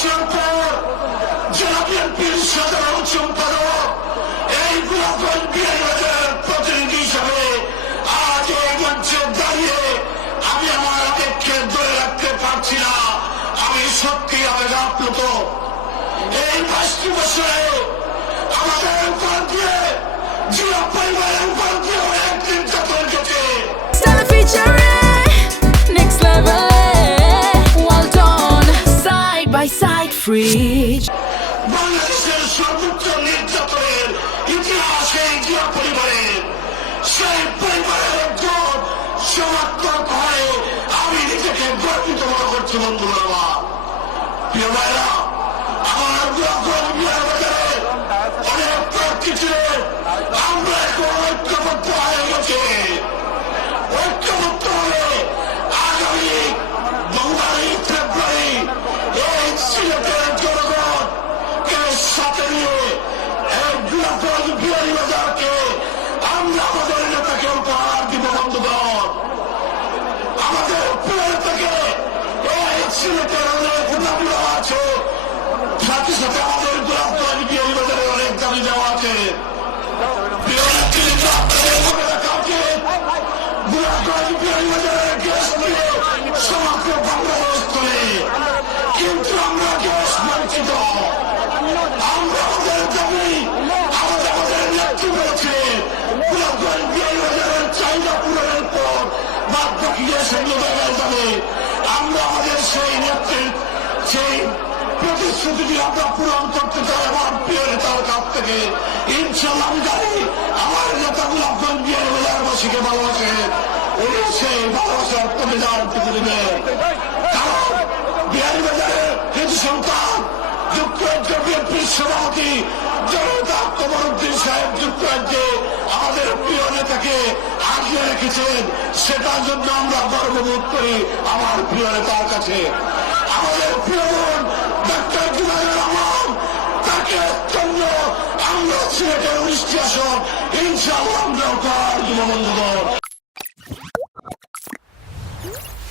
বছর পর জেলা বিএনপির সাধারণ সম্পাদক এই গোলাপগঞ্জ বিয়ানীবাজার প্রতিনিধি হিসাবে আজ এই মঞ্চে দাঁড়িয়ে আমি আমার আবেগকে ধরে রাখতে পারছি না। আমি সত্যি আবেগাপ্লুত। এই 22টি বছরে আমাদের উপর দিয়ে জিয়া পরিবারের উপর দিয়ে অনেক নির্যাতন গেছে। Next level, well done, side by side, free. বাংলাদেশের সর্বোচ্চ নির্যাতনের ইতিহাস এই জিয়া পরিবারের। সেই পরিবারের একজন সমর্থক হয়ে আমি নিজেকে গর্বিত মনে করছি। বন্ধুরা আমার, প্রিয় ভাইরা, আমার গোলাপগঞ্জ বিয়ানীবাজারে অনেক প্রার্থী ছিলেন। আমরা এখন ঐক্যবদ্ধ হয়ে গেছি। ঐক্যবদ্ধ হয়ে আগামী 12 ফেব্রুয়ারি এই সিলেটের জনগণকে সাথে নিয়ে এই গোলাপগঞ্জ বিয়ানীবাজারকে আমরা আমাদের নেতাকে উপহার দিব। বন্ধুগণ, আমাদের প্রিয় নেতাকে এই সিলেটের অনেক দাবি আছে, সাথে সাথে আমাদের গোলাপগঞ্জ বিয়ানীবাজারের অনেক দাবি দেওয়া আছে। প্রিয় নেতৃত্ব, আপনাদের মনে রাখা উচিত, গোলাপগঞ্জ বিয়ানীবাজারের গ্যাস দিয়ে সমগ্র বাংলাদেশ চলে, কিন্তু আমরা গ্যাস বঞ্চিত। আমরা আমাদের দাবি আমাদের নেত্রী বলেছে গোলাপগঞ্জ বিয়ানীবাজারের চাহিদা পূরণের পর বাদ বাকি গ্যাস এগুলো জায়গায় যাবে। আমরা আমাদের সেই নেত্রীর সেই প্রতিশ্রুতিটি আমরা পূরণ করতে চাই আমার প্রিয় নেতার কাছ থেকে। ইনশাল্লাহ আমি জানি আমার নেতা গোলাপগঞ্জ বিয়ানীবাজারবাসীকে ভালোবাসে, উনি সেই ভালোবাসার প্রতিদান পেতে দেবে। কারণ বিয়ানীবাজারের কিছু সন্তান যুক্তরাজ্য বিএনপির সভাপতি জনতা কমরুদ্দিন সাহেব যুক্তরাজ্যে আমাদের প্রিয় নেতাকে আগিয়ে রেখেছেন, সেটার জন্য আমরা গর্ববোধ করি আমার প্রিয় নেতার কাছে। আমাদের প্রিয় বোন ডাক্তার জুনায়দুর রহমান, তাকে জন্য আমরা সিলেটের 19টি আসন ইনশাআল্লাহ আমরা উপহার দিব। বন্ধুগণ,